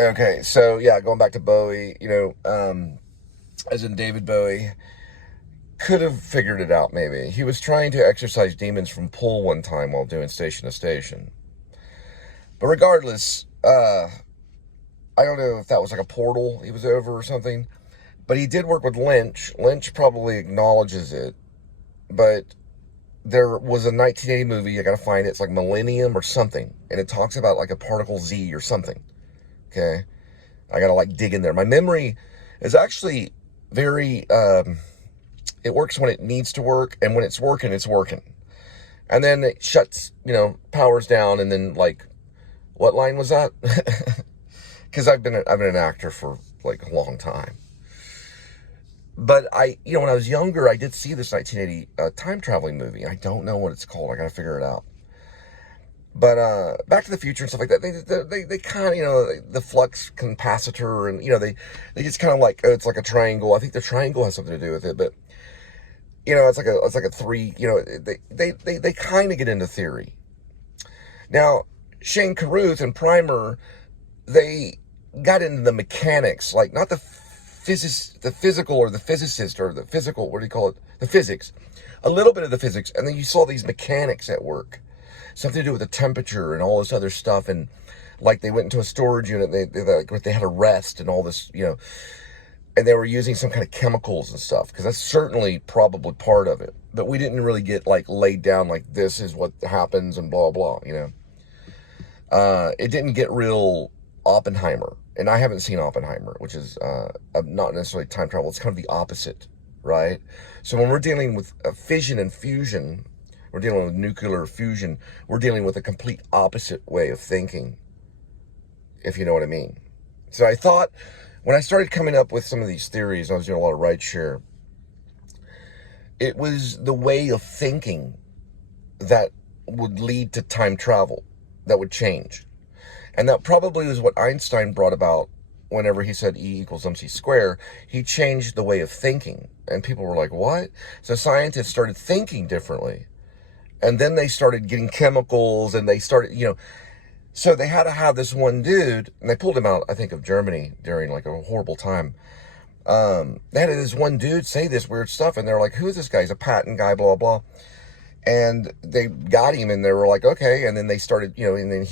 Okay, so yeah, going back to Bowie, as in David Bowie, could have figured it out maybe. He was trying to exorcise demons from Pool one time while doing Station to Station. But regardless, I don't know if that was like a portal he was over or something. But he did work with Lynch. Lynch probably acknowledges it. But there was a 1980 movie, I gotta find it, it's like Millennium or something. And it talks about like a particle Z or something. Okay? I gotta like dig in there. My memory is actually very, it works when it needs to work, and when it's working, it's working. And then it shuts, powers down, and then like, what line was that? Because I've been an actor for like a long time. But when I was younger, I did see this 1980 time traveling movie. I don't know what it's called. I gotta figure it out. But Back to the Future and stuff like that, they kind of, the flux capacitor, and they just kind of like, it's like a triangle. I think the triangle has something to do with it, but it's like a three. They kind of get into theory. Now, Shane Carruth and Primer, they got into the mechanics, like not the physical or the physicist or the physical, what do you call it? The physics. A little bit of the physics, and then you saw these mechanics at work. Something to do with the temperature and all this other stuff, and like they went into a storage unit, they had a rest and all this, and they were using some kind of chemicals and stuff, because that's certainly probably part of it. But we didn't really get like laid down like this is what happens and blah blah, It didn't get real Oppenheimer, and I haven't seen Oppenheimer, which is not necessarily time travel. It's kind of the opposite, right? So when we're dealing with fission and fusion, we're dealing with nuclear fusion, we're dealing with a complete opposite way of thinking, if you know what I mean. So I thought, when I started coming up with some of these theories, I was doing a lot of rideshare, it was the way of thinking that would lead to time travel, that would change. And that probably was what Einstein brought about whenever he said E equals MC squared. He changed the way of thinking. And people were like, what? So scientists started thinking differently. And then they started getting chemicals, and they started, so they had to have this one dude, and they pulled him out, I think, of Germany during like a horrible time. They had this one dude say this weird stuff, and they're like, who is this guy? He's a patent guy, blah, blah. And they got him, and they were like, okay. And then they started, and then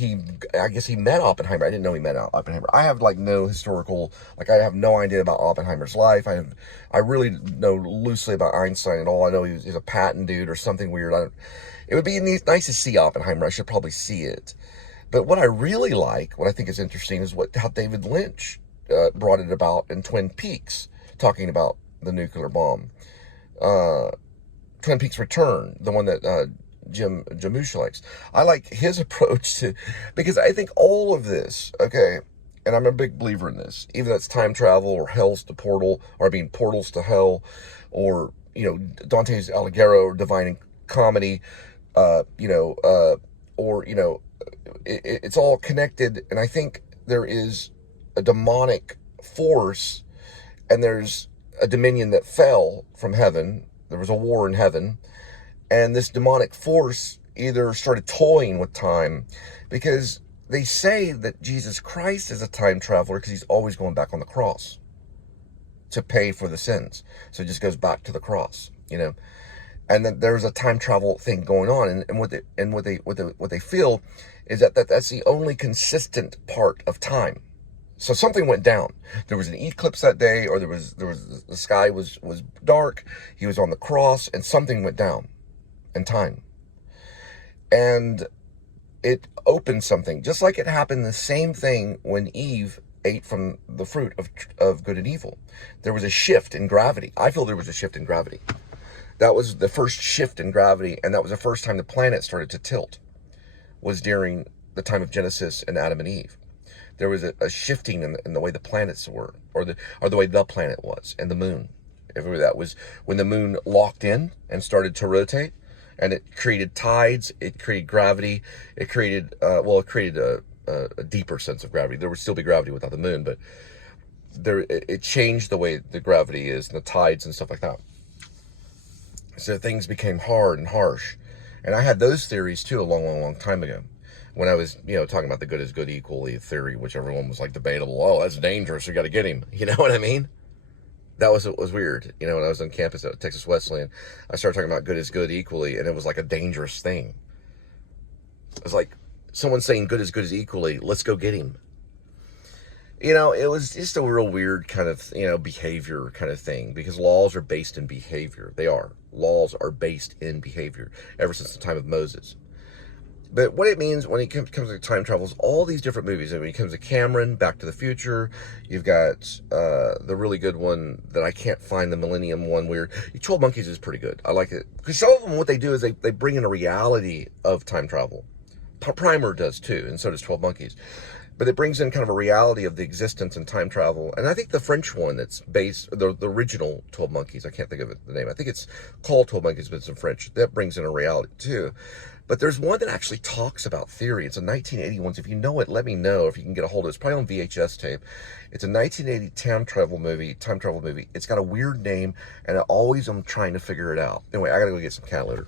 I guess he met Oppenheimer. I didn't know he met Oppenheimer. I have like no historical, like I have no idea about Oppenheimer's life. I really know loosely about Einstein and all. I know he's a patent dude or something weird. It would be nice to see Oppenheimer. I should probably see it. But what I really like, what I think is interesting, is how David Lynch brought it about in Twin Peaks, talking about the nuclear bomb. Twin Peaks Return, the one that Jim Jarmusch likes. I like his approach to, because I think all of this, okay, and I'm a big believer in this, even though it's time travel or hell's to portal, or portals to hell, or, Dante's Alighieri or Divine Comedy, it's all connected. And I think there is a demonic force, and there's a dominion that fell from heaven. There was a war in heaven, and this demonic force either started toying with time, because they say that Jesus Christ is a time traveler because he's always going back on the cross to pay for the sins. So it just goes back to the cross, And then there's a time travel thing going on, and what they feel is that's the only consistent part of time. So something went down. There was an eclipse that day, or there was the sky was dark. He was on the cross, and something went down in time, and it opened something. Just like it happened, the same thing when Eve ate from the fruit of good and evil. There was a shift in gravity. I feel there was a shift in gravity. That was the first shift in gravity, and that was the first time the planet started to tilt, was during the time of Genesis and Adam and Eve. There was a shifting in the way the planets were, or the way the planet was, and the moon. That was when the moon locked in and started to rotate, and it created tides, it created gravity, it created a deeper sense of gravity. There would still be gravity without the moon, but it changed the way the gravity is, and the tides and stuff like that. So things became hard and harsh. And I had those theories too a long, long, long time ago. when I was, you know, talking about the good is good equally theory, which everyone was like debatable. Oh, that's dangerous. You got to get him. You know what I mean? That was weird. You know, when I was on campus at Texas Wesleyan, I started talking about good is good equally, and it was like a dangerous thing. It was like someone saying good is equally. Let's go get him. You know, it was just a real weird kind of, you know, behavior kind of thing, because laws are based in behavior. They are. Laws are based in behavior ever since the time of Moses. But what it means when it comes to time travel is all these different movies. I mean, it comes to Cameron, Back to the Future. You've got the really good one that I can't find, the Millennium one, where 12 Monkeys is pretty good. I like it. Because some of them, what they do is they bring in a reality of time travel. Primer does too, and so does 12 Monkeys. But it brings in kind of a reality of the existence and time travel. And I think the French one that's based, the original 12 Monkeys, I can't think of the name. I think it's called 12 Monkeys, but it's in French. That brings in a reality too. But there's one that actually talks about theory. It's a 1981. So if you know it, let me know if you can get a hold of it. It's probably on VHS tape. It's a 1980 time travel movie. It's got a weird name, and I'm trying to figure it out. Anyway, I gotta go get some cat litter.